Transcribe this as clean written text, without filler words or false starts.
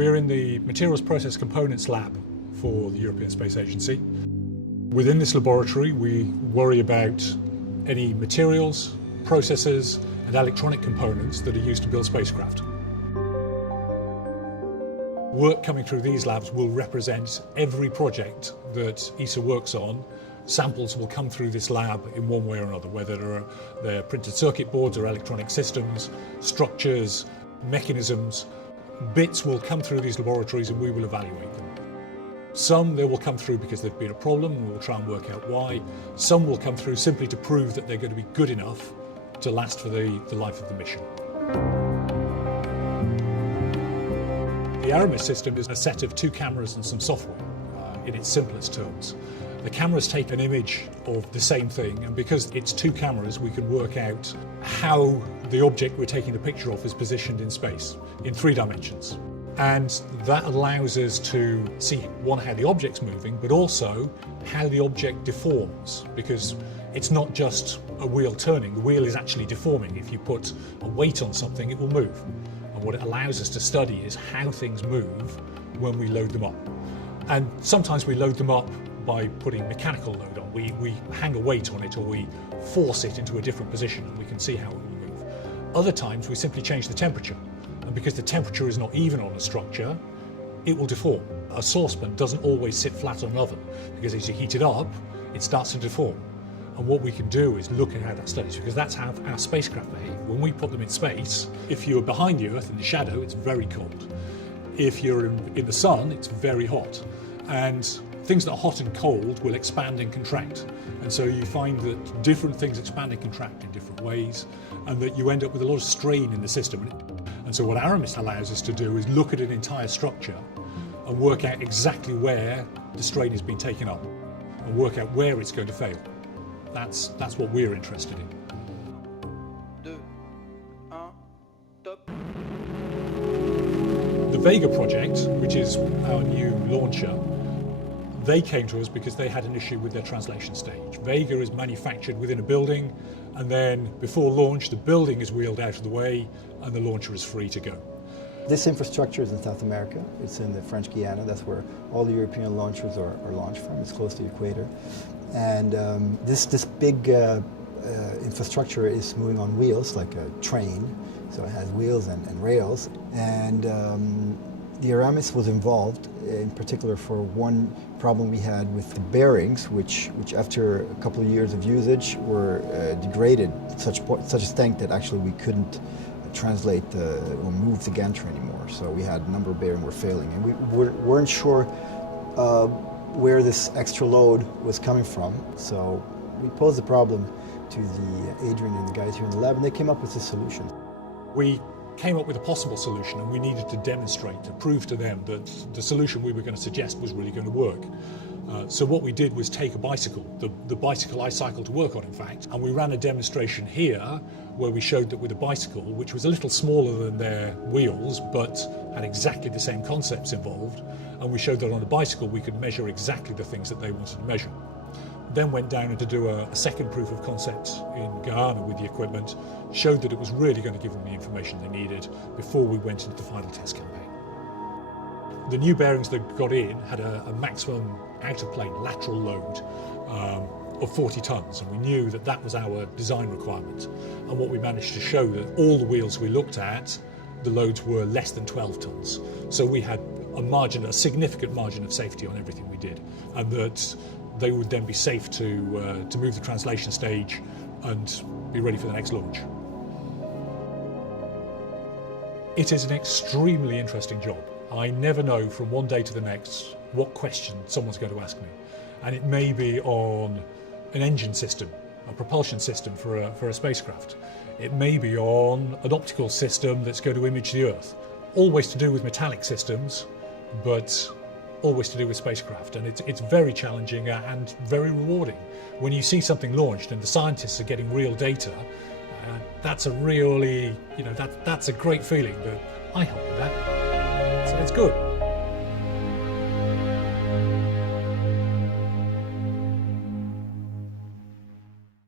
We're in the Materials Process Components Lab for the European Space Agency. Within this laboratory, we worry about any materials, processes, and electronic components that are used to build spacecraft. Work coming through these labs will represent every project that ESA works on. Samples will come through this lab in one way or another, whether they're printed circuit boards or electronic systems, structures, mechanisms. Bits will come through these laboratories and we will evaluate them. Some they will come through because there's been a problem and we'll try and work out why. Some will come through simply to prove that they're going to be good enough to last for the life of the mission. The Aramis system is a set of 2 cameras and some software, in its simplest terms. The cameras take an image of the same thing, and because it's 2 cameras, we can work out how the object we're taking the picture of is positioned in space, in 3 dimensions. And that allows us to see, one, how the object's moving, but also how the object deforms, because it's not just a wheel turning, the wheel is actually deforming. If you put a weight on something, it will move. And what it allows us to study is how things move when we load them up. And sometimes we load them up by putting mechanical load on. We hang a weight on it or we force it into a different position and we can see how it will move. Other times we simply change the temperature. And because the temperature is not even on a structure, it will deform. A saucepan doesn't always sit flat on an oven because as you heat it up, it starts to deform. And what we can do is look at how that studies, because that's how our spacecraft behave. When we put them in space, if you're behind the Earth in the shadow, it's very cold. If you're in the sun, it's very hot. And things that are hot and cold will expand and contract. And so you find that different things expand and contract in different ways, and that you end up with a lot of strain in the system. And so what Aramis allows us to do is look at an entire structure and work out exactly where the strain has been taken up and work out where it's going to fail. That's what we're interested in. 2, 1, top. The Vega project, which is our new launcher, they came to us because they had an issue with their translation stage. Vega is manufactured within a building, and then before launch the building is wheeled out of the way and the launcher is free to go. This infrastructure is in South America. It's in the French Guiana. That's where all the European launchers are launched from. It's close to the equator. And this big infrastructure is moving on wheels, like a train. So it has wheels and rails. And the Aramis was involved, in particular for one problem we had with the bearings, which after a couple of years of usage were degraded to such a extent that actually we couldn't translate or move the gantry anymore. So we had a number of bearings were failing, and we weren't sure where this extra load was coming from. So we posed the problem to the Adrian and the guys here in the lab, and they came up with this solution. We came up with a possible solution, and we needed to demonstrate, to prove to them that the solution we were going to suggest was really going to work. So what we did was take a bicycle, the bicycle I cycle to work on in fact, and we ran a demonstration here where we showed that with a bicycle, which was a little smaller than their wheels but had exactly the same concepts involved, and we showed that on a bicycle we could measure exactly the things that they wanted to measure. Then went down to do a second proof of concept in Guyana with the equipment, showed that it was really going to give them the information they needed before we went into the final test campaign. The new bearings that got in had a maximum out-of-plane lateral load of 40 tons, and we knew that that was our design requirement. And what we managed to show that all the wheels we looked at, the loads were less than 12 tons. So we had a significant margin of safety on everything we did, and that they would then be safe to move the translation stage and be ready for the next launch. It is an extremely interesting job. I never know from one day to the next what question someone's going to ask me. And it may be on an engine system, a propulsion system for a spacecraft. It may be on an optical system that's going to image the Earth. Always to do with metallic systems, but always to do with spacecraft. And it's very challenging and very rewarding. When you see something launched and the scientists are getting real data, that's a really, that's a great feeling that I helped with that. So it's good.